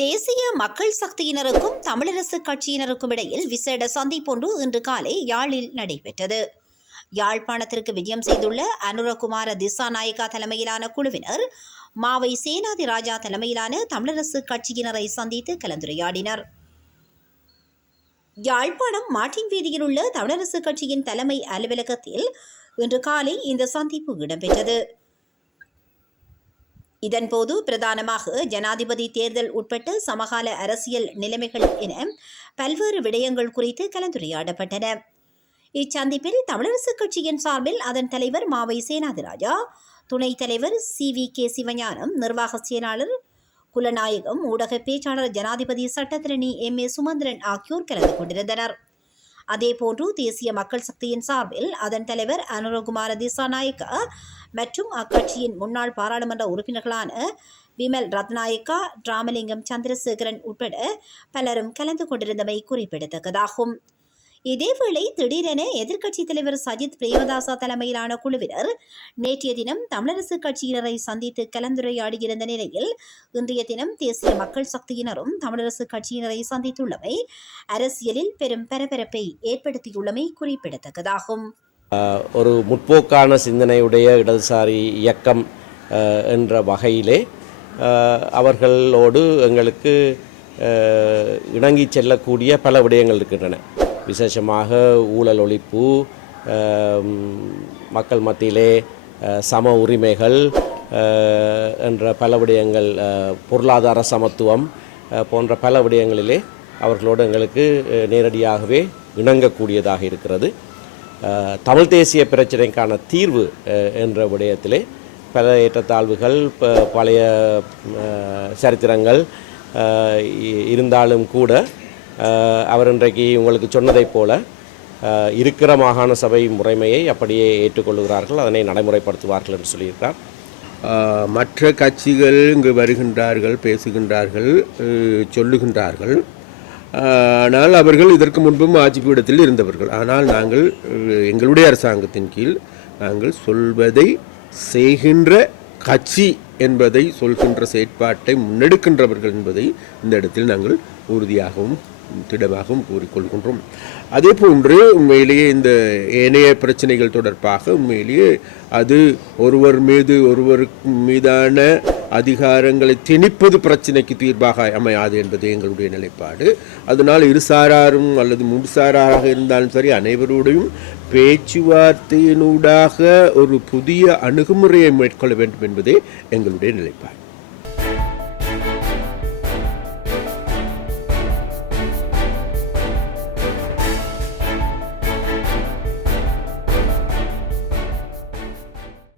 தேசிய மக்கள் சக்தியினருக்கும் தமிழரசு கட்சியினருக்கும் இடையில் விசேட சந்திப்பொன்று இன்று காலை யாழில் நடைபெற்றது. யாழ்ப்பாணத்திற்கு விஜயம் செய்துள்ள அனுரகுமார திசாநாயக்கா தலைமையிலான குழுவினர் மாவை சேனாதி ராஜா தலைமையிலான தமிழரசு கட்சியினரை சந்தித்து கலந்துரையாடினர். யாழ்ப்பாணம் மார்ட்டின் வீதியில் உள்ள தமிழரசு கட்சியின் தலைமை அலுவலகத்தில் இன்று காலை இந்த சந்திப்பு இடம்பெற்றது. இதன்போது பிரதானமாக ஜனாதிபதி தேர்தல் உட்பட்ட சமகால அரசியல் நிலைமைகள் என பல்வேறு விடயங்கள் குறித்து கலந்துரையாடப்பட்டன. இச்சந்திப்பில் தமிழரசு கட்சியின் சார்பில் அதன் தலைவர் மாவை சேனாதிராஜா, துணைத் தலைவர் CVK சிவஞானம், நிர்வாக செயலாளர் குலநாயகம், ஊடக பேச்சாளர் ஜனாதிபதி சட்டத்திரணி MA சுமந்திரன் ஆகியோர் கலந்து கொண்டிருந்தனர். அதேபோன்று தேசிய மக்கள் சக்தியின் சார்பில் அதன் தலைவர் அனுரகுமார திசாநாயக்கா மற்றும் அக்கட்சியின் முன்னாள் பாராளுமன்ற உறுப்பினர்களான விமல் ரத்நாயக்கா, ராமலிங்கம் சந்திரசேகரன் உட்பட பலரும் கலந்து கொண்டிருந்தமை குறிப்பிடத்தக்கதாகும். இதேவேளை திடீரென எதிர்க்கட்சித் தலைவர் சஜித் பிரேமதாசா தலைமையிலான குழுவினர் நேற்றைய தினம் தமிழரசு கட்சியினரை சந்தித்து கலந்துரையாடியிருந்த நிலையில் இன்றைய தினம் தேசிய மக்கள் சக்தியினரும் தமிழரசு கட்சியினரை சந்தித்துள்ளமை அரசியலில் பெரும் பரபரப்பை ஏற்படுத்தியுள்ளமை குறிப்பிடத்தக்கதாகும். ஒரு முற்போக்கான சிந்தனையுடைய இடதுசாரி இயக்கம் என்ற வகையிலே அவர்களோடு எங்களுக்கு இணங்கி செல்லக்கூடிய பல விடயங்கள் இருக்கின்றன. விசேஷமாக ஊழல் ஒழிப்பு, மக்கள் மத்தியிலே சம உரிமைகள் என்ற பல விடயங்கள், பொருளாதார சமத்துவம் போன்ற பல விடயங்களிலே அவர்களோடு எங்களுக்கு நேரடியாகவே இணங்கக்கூடியதாக இருக்கிறது. தமிழ் தேசிய பிரச்சினைக்கான தீர்வு என்ற விடயத்திலே பல ஏற்றத்தாழ்வுகள், பழைய சரித்திரங்கள் இருந்தாலும் கூட அவர் இன்றைக்கு உங்களுக்கு சொன்னதைப் போல இருக்கிற மாகாண சபை முறைமையை அப்படியே ஏற்றுக்கொள்கிறார்கள், அதனை நடைமுறைப்படுத்துவார்கள் என்று சொல்லியிருக்கிறார். மற்ற கட்சிகள் இங்கு வருகின்றார்கள், பேசுகின்றார்கள், சொல்லுகின்றார்கள். ஆனால் அவர்கள் இதற்கு முன்பும் ஆட்சி பீடத்தில் இருந்தவர்கள். ஆனால் நாங்கள் எங்களுடைய அரசாங்கத்தின் கீழ் நாங்கள் சொல்வதை செய்கின்ற கட்சி என்பதை, சொல்கின்ற செயற்பாட்டை முன்னெடுக்கின்றவர்கள் என்பதை இந்த இடத்தில் நாங்கள் உறுதியாகவும் திடமாகவும் கூறிக்கொள்கின்றோம். அதே போன்று உண்மையிலேயே இந்த ஏனைய பிரச்சனைகள் தொடர்பாக உண்மையிலேயே அது ஒருவர் மீதான அதிகாரங்களை திணிப்பது பிரச்சனைக்கு தீர்வாக அமையாது என்பது எங்களுடைய நிலைப்பாடு. அதனால் இருசாராரும் அல்லது முன்சாராக இருந்தாலும் சரி, அனைவரோடையும் பேச்சுவார்த்தையினூடாக ஒரு புதிய அணுகுமுறையை மேற்கொள்ள வேண்டும் என்பதே எங்களுடைய நிலைப்பாடு.